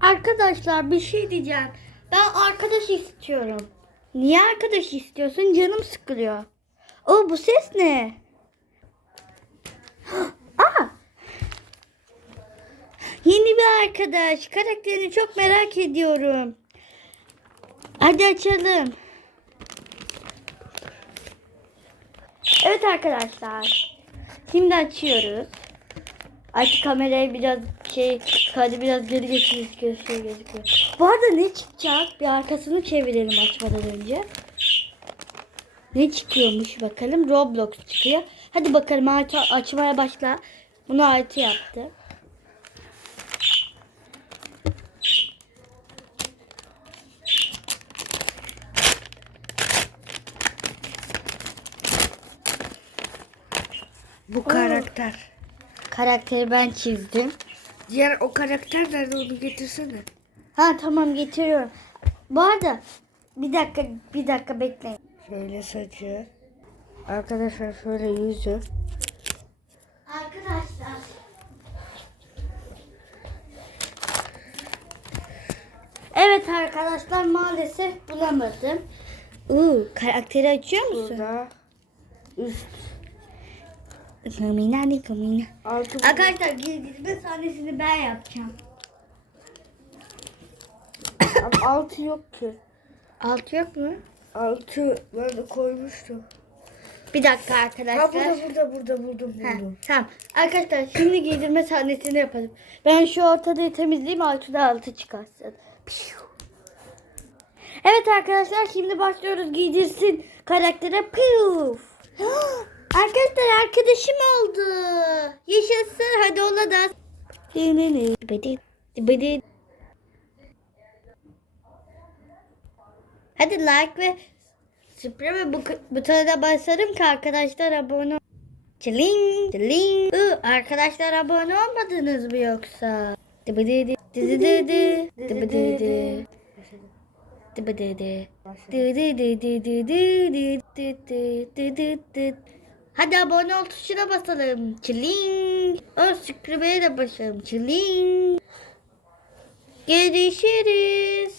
Arkadaşlar bir şey diyeceğim. Ben arkadaş istiyorum. Niye arkadaş istiyorsun? Canım sıkılıyor. O bu ses ne? Aa! Yeni bir arkadaş. Karakterini çok merak ediyorum. Hadi açalım. Evet arkadaşlar. Şimdi açıyoruz. Artık kamerayı biraz şey hadi biraz geri geçiriz gözüküyor gözüküyor. Bu arada ne çıkacak? Bir arkasını çevirelim açmadan önce. Ne çıkıyormuş bakalım. Roblox çıkıyor. Hadi bakalım aç açmaya başla. Bunu artı yaptı. Bu karakter. Karakteri ben çizdim. Diğer o karakter nerede onu getirsene. Ha tamam getiriyorum. Bu arada bir dakika bir dakika bekleyin. Şöyle saçı. Arkadaşlar şöyle yüzü. Arkadaşlar. Evet arkadaşlar maalesef bulamadım. Uuu karakteri açıyor musun? Burada üst Kamina ne kamina. altı Arkadaşlar gizli sahnesini ben yapacağım. Altı yok ki. Alt yok mu? Altı ben de koymuştum. Bir dakika Ha arkadaşlar. burada burada burada buldum Ha, buldum. tamam. Arkadaşlar şimdi giydirme sahnesini yapalım. Ben şu ortalığı temizleyeyim Aytu altı çıkarsın. Evet arkadaşlar şimdi başlıyoruz giydirsin karaktere. Puf. Arkadaşlar arkadaşım oldu. Yaşasın hadi ona da. Hadi like ve Süpre ve bu basarım ki arkadaşlar abone ol. Çiling, çiling. Ü, arkadaşlar abone olmadınız mı yoksa? Dıbıdıdı. Hadi abone ol tuşuna basalım. Çiling. O süpürmeye de basalım. Çiling. Görüşürüz.